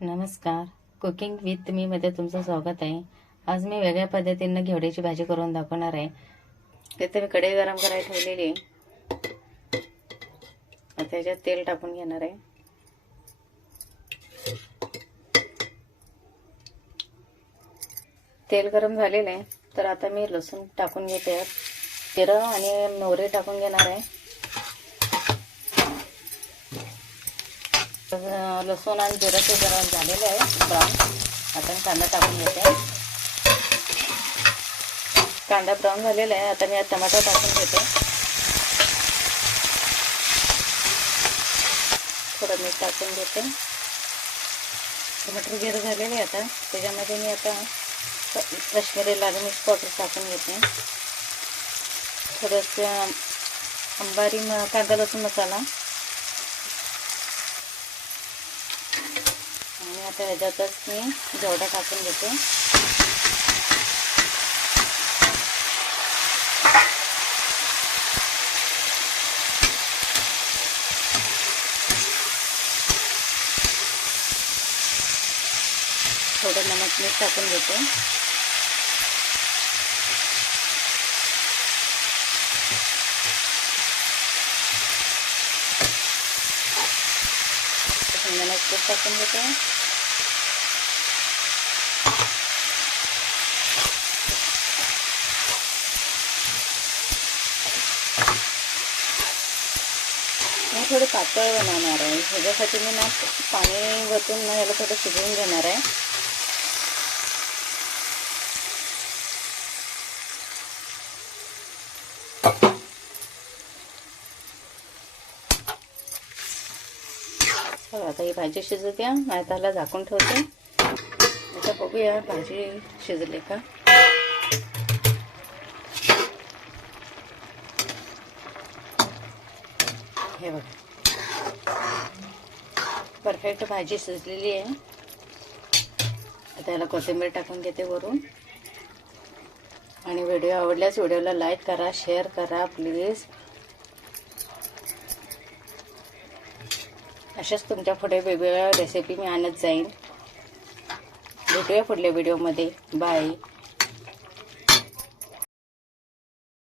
नमस्कार. Cooking with me मध्ये तुमचं स्वागत आहे. आज मी वेगळ्या पद्धतीनं घेवड्याची भाजी करून दाखवणार आहे. तिथे मी कढई गरम करायला ठेवलेली आहे. त्याच्यात तेल टाकून घेणार आहे. तेल गरम झालेलं आहे. तर आता मी लसूण टाकून घेते. जिरं आणि मोहरी टाकून घेणार आहे. लसूण आणि जिरं गरम झालेलं आहे ब्राऊन आता मी कांदा टाकून घेते. कांदा ब्राऊन झालेला आहे. आता मी टमाटर टाकून घेते. थोडं मीठ टाकून घेते. टमाटर गिर झालेले आहे आता. त्याच्यामध्ये मी आता काश्मीरी लाल मिर्च पावडर टाकून घेते. थोडंसं अंबारी म कांदा लसूण मसाला. आणि आता ह्याच्यातच मी जेवढा टाकून घेते. थोडं नमक मीठ टाकून घेते. नमक मीठ टाकून घेते. थोडं पातळ बनवणार आहे. ह्याच्यासाठी मी ना पाणी वतून ना याला थोडं शिजवून घेणार आहे. आता ही भाजी शिजू द्या नाही त्याला झाकून ठेवते. आता बघूया भाजी शिजले का. हे बघा. परफेक्ट भाजी शिजलेली आहे. आता याला कोथिंबीर टाकून घेते वरून. आणि व्हिडिओ आवडल्यास व्हिडिओला लाईक करा शेअर करा प्लीज. अशाच तुमच्यापुढे वेगवेगळ्या रेसिपी मी आणत जाईन. भेटूया पुढल्या व्हिडिओमध्ये बाय